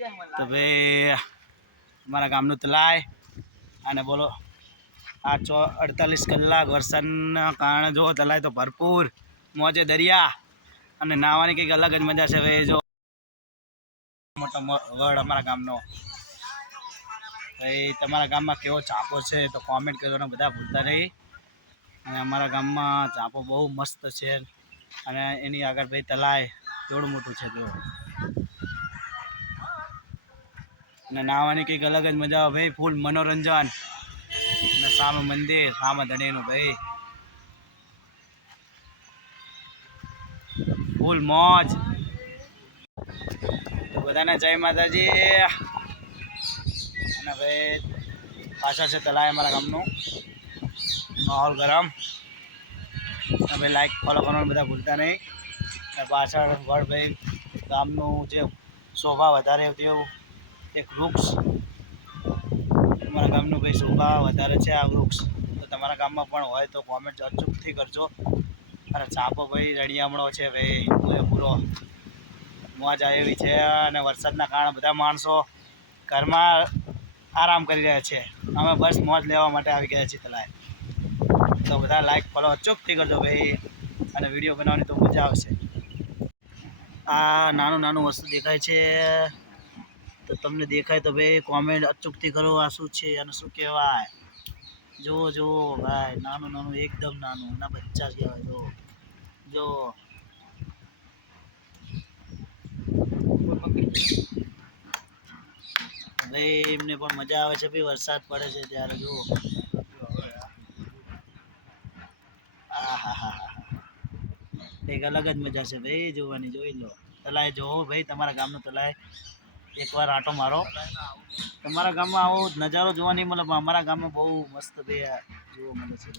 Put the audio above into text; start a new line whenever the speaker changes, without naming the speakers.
તો ભાઈ, અમારા ગામનું તલાય અને બોલો, આ ચો અડતાલીસ કલાક વરસાદના કારણે જો તલાય તો ભરપૂર મોજે દરિયા. અને નાહવાની કંઈક અલગ જ મજા છે ભાઈ, જો. મોટો વડ અમારા ગામનો. ભાઈ, તમારા ગામમાં કેવો ચાપો છે તો કોમેન્ટ કરવાનું બધા ભૂલતા નહીં. અને અમારા ગામમાં ચાંપો બહુ મસ્ત છે. અને એની આગળ ભાઈ તલાય જોડું મોટું છે જો અને નાહવાની કંઈક અલગ જ મજા આવે. ભાઈ ફૂલ મનોરંજન. અને સામે મંદિર, સામે ધણીનું ભાઈ. ફૂલ મોજ. બધાને જય માતાજી. અને ભાઈ પાછળ છે તલાય અમારા ગામનું. માહોલ ગરમ. તમે લાઈક ફોલો કરવાનું બધા ભૂલતા નહીં. પાછળ વડ ભાઈ ગામનું જે શોભા વધારે તેવું એક વૃક્ષ. તમારા ગામનું ભાઈ શોભા વધારે છે આ વૃક્ષ. તો તમારા ગામમાં પણ હોય તો કોમેન્ટ અચૂકથી કરજો. અરે ચાપો ભાઈ રડિયામણો છે ભાઈ પૂરેપૂરો મોજ આવી છે અને વરસાદના કારણે બધા માણસો ઘરમાં આરામ કરી રહ્યા છે. અમે બસ મોજ લેવા માટે આવી ગયા છીએ તલાય. તો બધા લાઈક ફોલો અચૂકથી કરજો ભાઈ અને વીડિયો બનાવવાની તો મજા આવશે. આ નાનું નાનું વસ્તુ દેખાય છે. તો તમને દેખાય તો ભાઈ કોમેન્ટ અચૂકથી કરો, આ શું છે અને શું કહેવાય? જુઓ જુઓ ભાઈ, નાનું નાનું, એકદમ નાનું એના બચ્ચા જુઓ. જો ભાઈ એમને પણ મજા આવે છે ભાઈ, વરસાદ પડે છે ત્યારે, જુઓ. એક અલગ જ મજા છે ભાઈ, જોવાની, જોઈ લો. તલાય જોવો ભાઈ, તમારા ગામનો તલાય. એકવાર આંટો મારો. તમારા ગામમાં આવો નજારો જોવા નહીં મળે, પણ અમારા ગામમાં બહુ મસ્ત બે જોવા મળે છે.